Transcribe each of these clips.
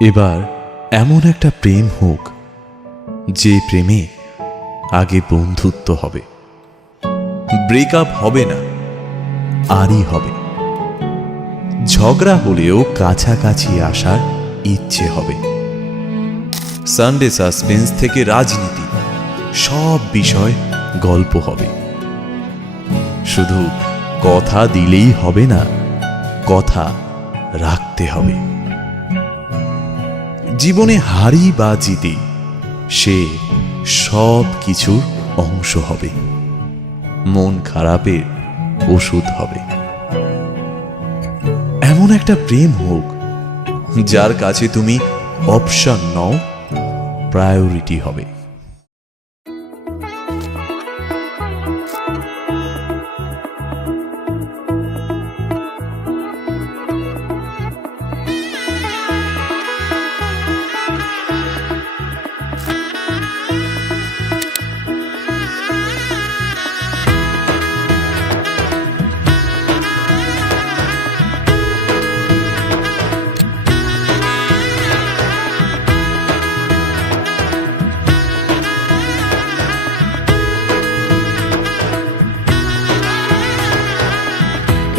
এবার এমন একটা প্রেম হোক যে প্রেমে আগে বন্ধুত্ব হবে, ব্রেকআপ হবে না, আরই হবে। ঝগড়া হলেও কাছাকাছি আসার ইচ্ছে হবে। সানডে সাসপেন্স থেকে রাজনীতি, সব বিষয় গল্প হবে। শুধু কথা দিলেই হবে না, কথা রাখতে হবে। জীবনে হারি বা জিতে সে সব কিছুর অংশ হবে, মন খারাপের ওষুধ হবে। এমন একটা প্রেম হোক যার কাছে তুমি অপশন নও, প্রায়োরিটি হবে।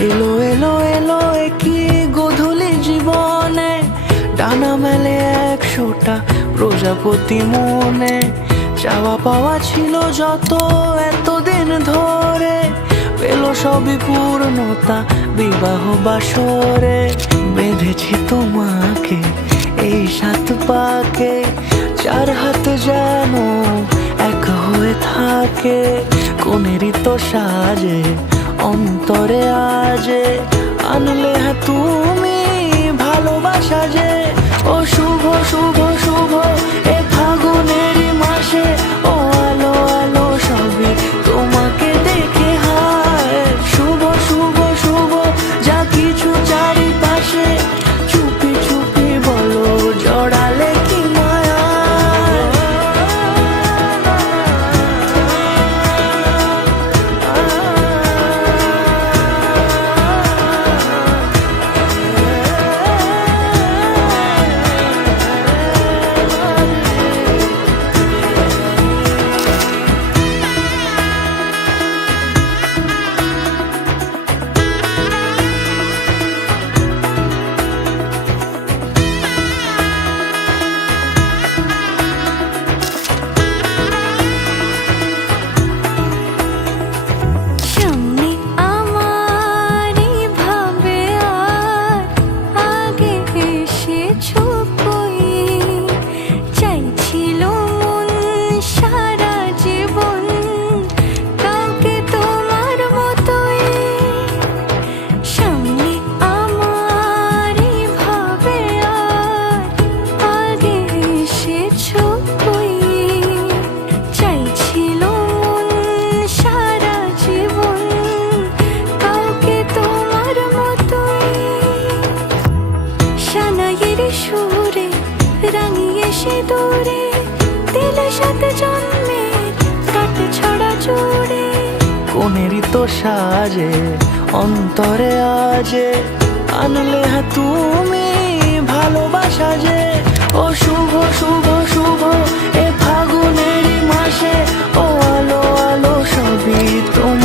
এলো এলো এলো কি গোধূলি জীবনে, ডানা মেলে 100টা প্রজাপতি মনে। চাওয়া পাওয়া ছিল যত এতদিন ধরে, পেল সবই পূর্ণতা বিবাহ বাসরে। বেঁধেছি তোমাকে এই 7 পাকে, 4 হাত যেন এক হয়ে থাকে। কোনেরই তো সাজে অন্তরে আজে, আনলে হ্যাঁ তুমি ভালোবাসা যে। ও শুভ শুভ শুভ এ ফাগুনেরই মাসে, ও আলো আলো সবই তোমাকে দেখে হায়। শুভ শুভ শুভ যা কিছু চারিপাশে, চুপি চুপি বলো জড়ালে কি মায়া। দূরে দিলে 7 জন্মে কাটে ছড়া জুড়ে। কোনেরই তো সাজে অন্তরে আজে, আনলে হ্যাঁ তুমি ভালোবাসা যে। ও শুভ শুভ শুভ এ ফাগুনেরই মাসে, ও আলো আলো সবই তুমি